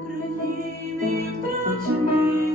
України втрачений.